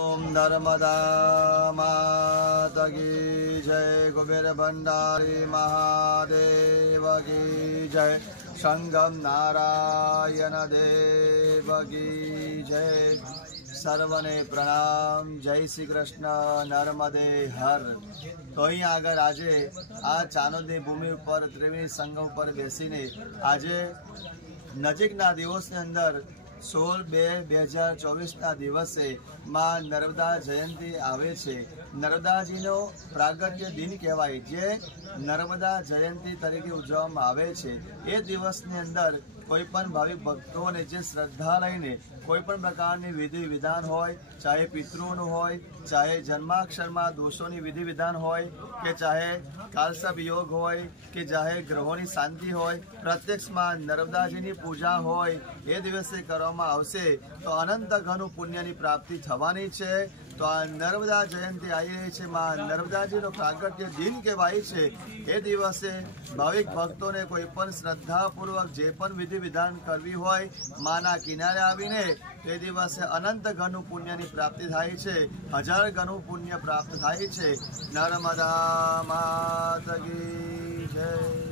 ओम नर्मदा माता की जय। कुबेर भंडारी महादेव की जय। संगम नारायण देव की जय। सर्वने प्रणाम। जय श्री कृष्ण। नर्मदे हर। तो अहीं आगर आज आ चानोदनी भूमि पर त्रिवेणी संगम पर बेसीने आज नजीकना दिवसनी अंदर 16/2/2024 दिवसे मां नर्मदा जयंती आवे छे। नर्मदाजीनो प्रागट्य दिन कहेवाय जे नर्मदा जयंती तरीके उजववामां आवे छे। ए दिवसनी अंदर कोईपण भाविक भक्तोने जे श्रद्धा लईने कोईपण प्रकारनी विधि विधान होय, चाहे पितृओनुं होय, चाहे जन्माक्षरमां दोषोनी विधि विधान होय के चाहे कालसर्प योग होय के चाहे ग्रहोनी शांति होय, प्रत्यक्ष मां नर्मदाजीनी पूजा होय ए दिवसे करवामां आवशे तो अनंत घणुं पुण्यनी प्राप्ति थवानी छे। तो आ नर्मदा जयंती आई रही है। मां नर्मदाजीनो प्रागट्य दिन कहेवाय छे। ए दिवसे भाविक भक्तोने कोईपण श्रद्धापूर्वक जे पण विधि विधान करवी होय माना किनारे आवीने ते दिवसे अनंत घणुं पुण्यनी प्राप्ति थाय छे। 1000 गणुं पुण्य प्राप्त थाय छे। नर्मदा माता की जय।